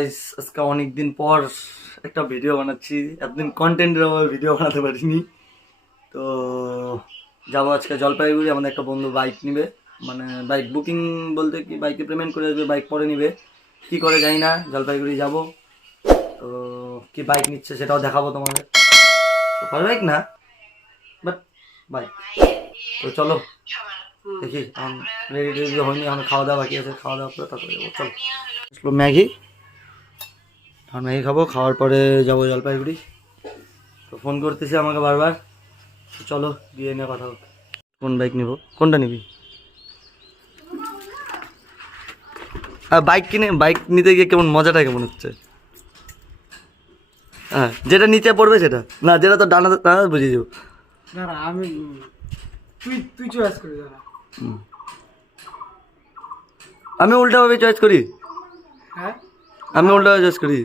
Guys আজকে অনেক দিন পর একটা ভিডিও বানাচ্ছি। এতদিন কন্টেন্টের অভাবে ভিডিও বানাতে পারিনি। তো যাবো আজকে জলপাইগুড়ি। আমাদের একটা বন্ধু বাইক নিবে, মানে বাইক বুকিং বলতে কি বাইকে পেমেন্ট করে আসবে, বাইক পরে নিবে, কি করে জানি না। জলপাইগুড়ি যাব, তো কি বাইক নিচ্ছে সেটাও দেখাবো তোমাদের। সুপার বাইক না, বাট বাইক। তো চলো দেখি। রেডি টেডি হয়নি, এখন খাওয়া দাওয়া বাকি আছে, খাওয়া দাওয়া করে তারপরে যাবো। চলো আসলো ম্যাগি, আর ম্যাগি খাবো, খাওয়ার পরে যাবো জলপাইগুড়ি। তো ফোন করতেছি আমাকে বারবার, চলো গিয়ে নিয়ে কথা হোক। কোন বাইক নিব, কোনটা নিবি? আর বাইক নিতে গিয়ে কেমন মজাটা কেমন হচ্ছে? হ্যাঁ, যেটা নিচে পড়বে সেটা না, যেটা তো ডানা ডানা বুঝিয়ে যাবো। দাঁড়া আমি তুই চয়েস করি। দাঁড়া আমি উল্টাভাবে চয়েস করি। হ্যাঁ আমি উল্টাভাবে চয়েস করি।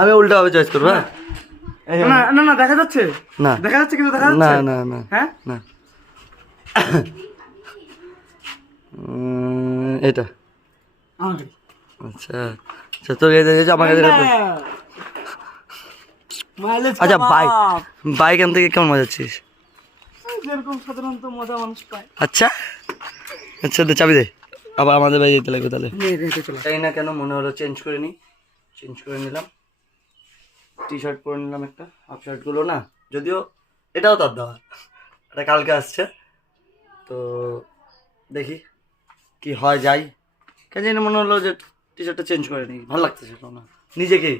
আমি উল্টাভাবে চয়েস করবো। হ্যাঁ না না না দেখা যাচ্ছে, না দেখা যাচ্ছে কিন্তু দেখা না যাচ্ছে না না হ্যাঁ না এটা আমাকে আচ্ছা আচ্ছা, তোর আমার কাছে মাইলেজ আচ্ছা। বাইক আন থেকে কেমন মজা হচ্ছিস? যেরকম সাধারণত মজা মানুষ পায়। আচ্ছা আচ্ছা, তো চাবি দে, আবার আমাদের বাড়ি যেতে লাগবে। তাহলে তাই না, কেন মনে হলো চেঞ্জ করে নিলাম। টি শার্ট পরে নিলাম, একটা হাফ শার্টগুলো না, যদিও এটাও তার দেওয়া, এটা কালকে আসছে। তো দেখি কি হয়, যাই। কেন জানি মনে হলো যে টি শার্টটা চেঞ্জ করে নিই, ভালো লাগছে সেটা না নিজেকেই,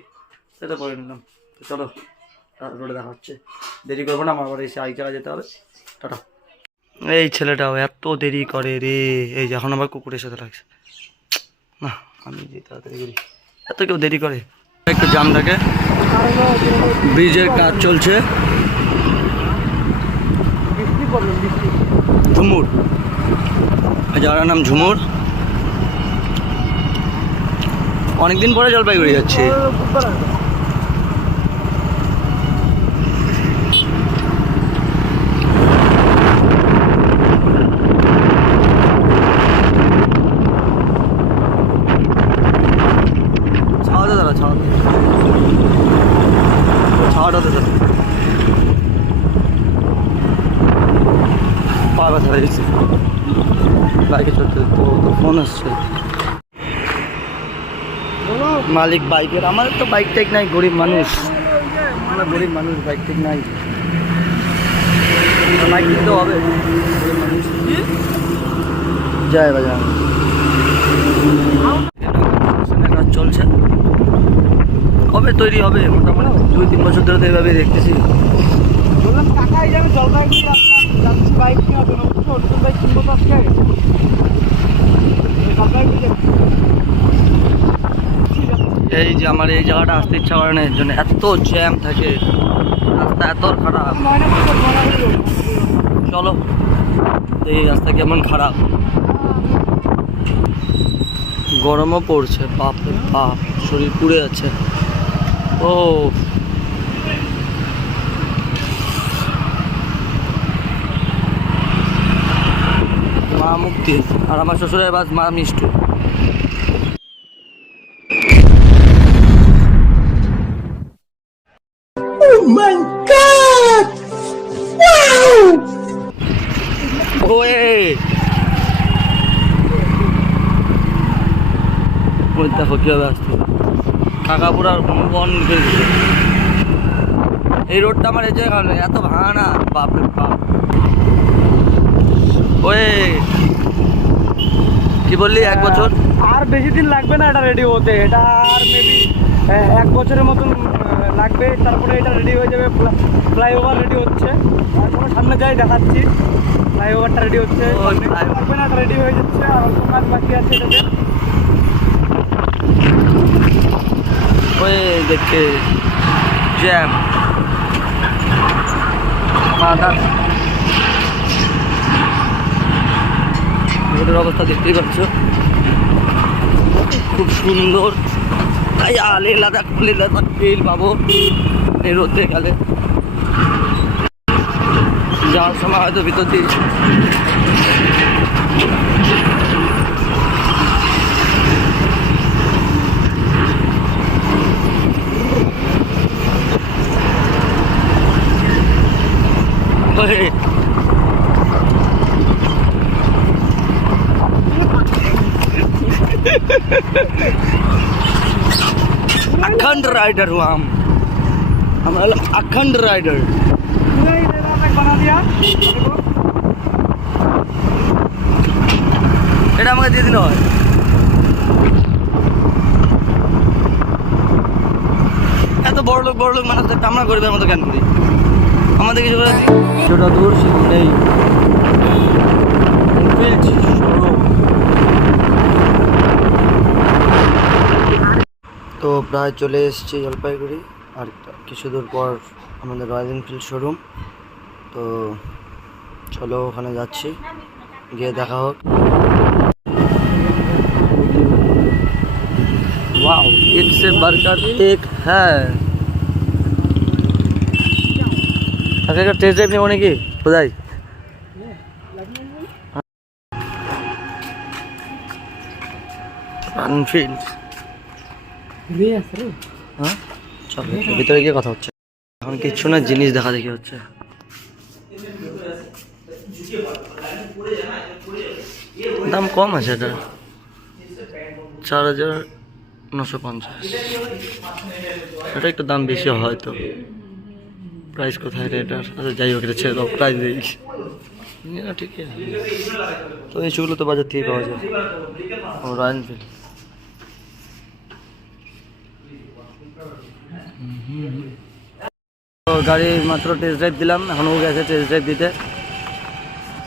সেটা পরে নিলাম। তো চলো রোডে দেখা হচ্ছে, দেরি করবো না, আমার বাড়ি এসে আই জায়গায় যেতে হবে। টাটা। এই ছেলেটাও এত দেরি করে রে, এই যখন আবার কুকুরের সাথে লাগছে না, আমি যে তাড়াতাড়ি করি, এত কেউ দেরি করে। একটু জাম থাকে, ব্রিজের কাজ চলছে। ঝুমুর, যার নাম ঝুমুর। অনেকদিন পরে জলপাইগুড়ি যাচ্ছি। ছাওয়াটা দাদা পা ব্যথা হয়ে গেছে বাইকে চড়তে। তো ফোন আসছে মালিক বাইকের। আমাদের তো বাইক টাইক নাই, গরিব মানুষ আমরা, গরিব মানুষ, বাইক টাইক নাই। বাইক কিনতে হবে, গরিব মানুষ। জয় বাজার কাজ চলছে, কবে তৈরি হবে? মোটামুটি 2-3 বছর ধরে তো এইভাবেই দেখতেছি। বললাম টাকা এই যাবে জলপাইগুড়ি আসলাম, যাচ্ছি বাইক কেনার জন্য, বুঝছো? নতুন বাইক কিনবো তো আজকে। জলপাইগুড়ি যাচ্ছি। এই যে আমার এই জায়গাটা আসতে ইচ্ছা করে না, এর জন্য এত জ্যাম থাকে, রাস্তা এত খারাপ। চলো এই রাস্তা কেমন খারাপ, গরমও পড়ছে, বাপ রে বাপ, শরীর পুড়ে যাচ্ছে। ও মা মুক্তি, আর আমার শ্বশুরের বাস মা মিষ্টু। দেখো কিভাবে আসতো, কাকা পুরা বন করে দিল। এই রোডটা আমার এই জায়গায় এত ভাঙা না, বাপরে বাপ। ওই কি বললি, 1 বছর আর বেশি দিন লাগবে না এটা রেডি হতে। এটা আর মেবি 1 বছরের মতন লাগবে, তারপরে এটা রেডি হয়ে যাবে। ফ্লাইওভার রেডি হচ্ছে, এখনো সামনে যাই দেখাচ্ছি। ফ্লাইওভারটা রেডি হচ্ছে, লাগবে না, এটা রেডি হয়ে যাচ্ছে। আর অল্প কাজ বাকি আছে এটাতে। ওই দেখে জ্যাম, রোডের অবস্থা দেখতেই পাচ্ছ, খুব সুন্দর। লেহ লাদাখ ফিল পাবো এই রোদে গেলে। যাওয়ার সময় হয়তো ভিতর দিয়ে अखंड राइडर हूँ हम अखंड राइडर। पूरा ही ट्रेलर बना दिया देखो। এটা আমাকে দিয়ে দিলে হয়। এত বড় লোক মানুষ আমরা গরিবের মতো কেন করি? আমাদের কিছু করে যতটা দূর নেই তো প্রায় চলে এসেছি জলপাইগুড়ি। আর কিছু দূর পর আমাদের রয়্যাল এনফিল্ড শোরুম। তো চলো ওখানে যাচ্ছি, গিয়ে দেখা হোক। वाओ एक से बढ़कर एक है। আগে টেস্ট ড্রাইভ নেব নাকি কোথায়? আনফিল্ড হ্যাঁ চলো ভিতরে গিয়ে কথা হচ্ছে। এখন কিচ্ছু না, জিনিস দেখা দেখি হচ্ছে। দাম কম আছে এটা, 4,950। এটা একটু দাম বেশি হয়তো। প্রাইস কোথায় রে এটার? আচ্ছা যাই হোক, এটা ছেড়ে দাও, প্রাইস দিই না, ঠিকই আছে। তো এই শুগুলো তো বাজার থেকে পাওয়া যায়। ও রয়্যাল এনফিল্ড। তো গাড়ির মাত্র টেস্ট ড্রাইভ দিলাম, এখনও গেছে টেস্ট ড্রাইভ দিতে।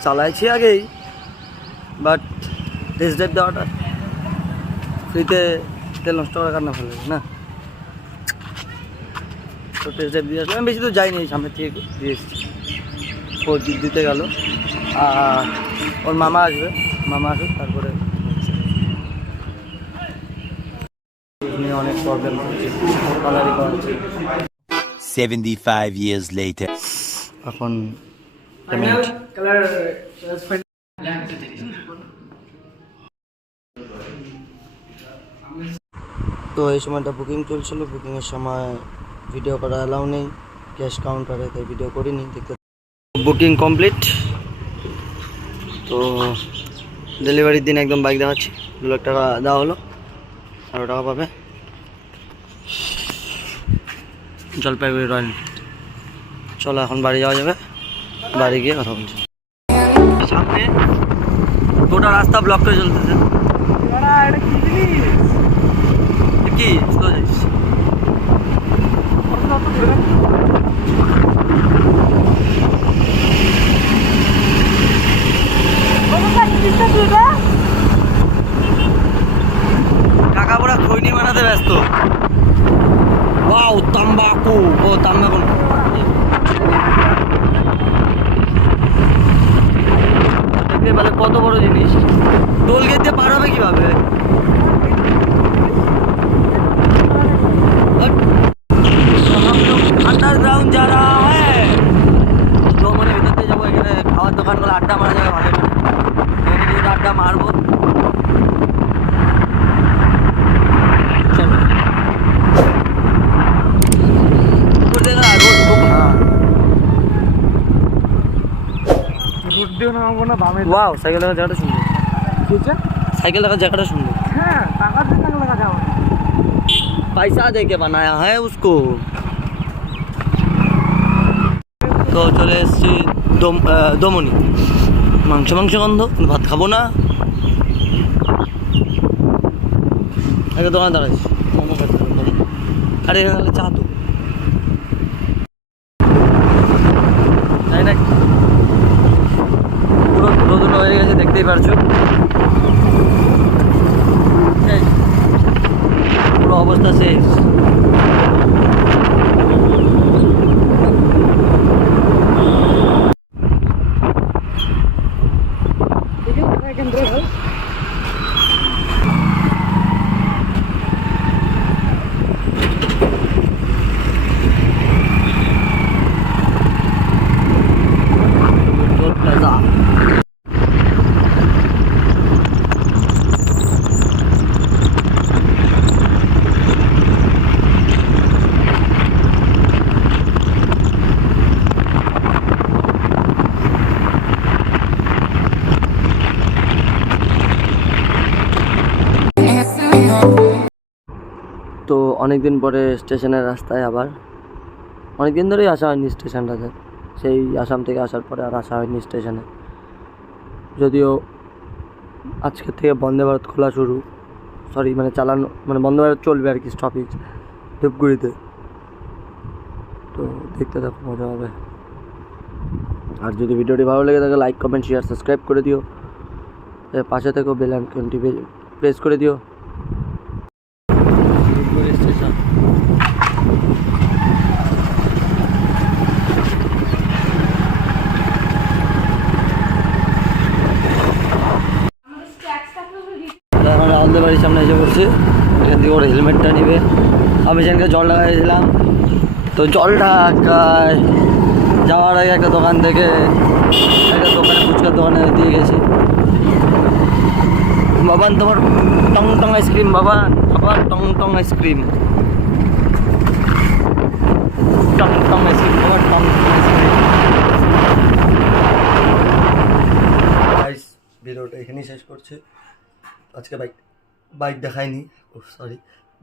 চালাইছি আগেই, বাট টেস্ট ড্রাইভ দেওয়াটা ফ্রিতে তেল নষ্ট করার কারণে ভালো লাগে না। তো টেস্ট ড্রাইভ দিয়ে আসলাম, আমি বেশি তো যাইনি, সামনে থেকে দিয়ে এসেছি। ও জিপ দিতে গেল, আর ওর মামা আসবে, মামা আসুক তারপরে। অনেক প্রবলেম হচ্ছে, কালারি করাচ্ছে। 75 years later. এখন পেমেন্ট তো এই সময়টা বুকিং চলছিল। বুকিংয়ের সময় ভিডিও করা অ্যালাউ নেই, ক্যাশ কাউন্টারে, তাই ভিডিও করিনি। দেখতে বুকিং কমপ্লিট। তো ডেলিভারির দিন একদম বাইক দেখাচ্ছি, 2 লাখ টাকা দেওয়া হলো, 12 টাকা পাবে। Jalpaiguri royal Enfield. চলো এখন বাড়ি যাওয়া যাবে, বাড়ি গিয়ে কথা বলছি। সামনে গোটা রাস্তা ব্লক করে চলতেছে। কি স্লো যাচ্ছিস? কাকা পুরা খৈনি বানাতে ব্যস্ত। ওয়াও তাম্বাকু, ও তাম্বাকু দেখতে পেলে কত বড় জিনিস। টোল গেট দিয়ে পার হবে কিভাবে? अंडरग्राउंड जा रहा है तो मैंने भीतर দিয়ে যাবো। এখানে খাওয়ার দোকানগুলো আড্ডা মারা যাবে ভালো করে, এখানে কিছু আড্ডা মারবো। রোড দিয়ে নামাবো না বামে? ওয়াও সাইকেল রাখার জায়গাটা সুন্দর। সাইকেল রাখার জায়গাটা সুন্দর। হ্যাঁ টাকা দিয়ে সাইকেল রাখা যাবে। पैसा दे के बनाया है उसको। তো চলে এসেছি দমনি। মাংস গন্ধ, ভাত খাবো না। আগে দোকানে দাঁড়াইছি, মোমো খেতে হবে, মোমো। আরে এখানে চা তো তাই না, পুরো ধুলো হয়ে গেছে, দেখতেই পারছো। পুরো অবস্থা শেষ। তো অনেক দিন পরে স্টেশনের রাস্তায় আবার, অনেক দিন ধরেই আসা হয়নি স্টেশনটাতে, সেই আসাম থেকে আসার পরে আর আসা হয়নি স্টেশনে। যদিও আজকের থেকে বন্দে ভারত খোলা শুরু, সরি মানে চালানো, মানে বন্দে ভারত চলবে আর কি, স্টপেজ ধূপগুড়িতে। তো দেখতে দেখো, মজা হবে। আর যদি ভিডিওটি ভালো লেগে থাকে লাইক কমেন্ট শেয়ার সাবস্ক্রাইব করে দিও, এর পাশে থেকেও বেল আইকনটি প্রেস করে দিও। ধূপগুড়ি স্টেশন। এখন রাহুলদের বাড়ির সামনে এসে পড়ছি, এখান থেকে ওর হেলমেটটা নিবে। আমি সেখানকে জল লাগাইছিলাম, তো জলটা যাওয়ার আগে একটা দোকান থেকে, একটা দোকানে ফুচকার দোকানে দিয়ে গেছি। বাবান তোমার টং টং আইসক্রিম, বাবান আবার টং টং আইসক্রিম, টং টং আইসক্রিম, আবার টং টং আইসক্রিম। গাইস, ভিডিওটা এখানেই শেষ করছে। আজকে বাইক দেখায়নি,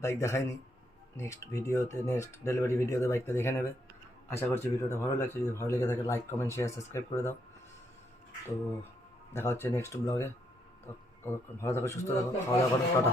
বাইক দেখায়নি। নেক্সট ভিডিওতে, নেক্সট ডেলিভারি ভিডিওতে বাইকটা দেখে নেবে। আশা করছি ভিডিওটা ভালো লাগছে। যদি ভালো লেগে থাকে লাইক কমেন্ট শেয়ার সাবস্ক্রাইব করে দাও। তো দেখা হচ্ছে নেক্সট ব্লগে। তো ততক্ষণ ভালো থাকো, সুস্থ থাকো, খাওয়া দাওয়া করো, টাটা।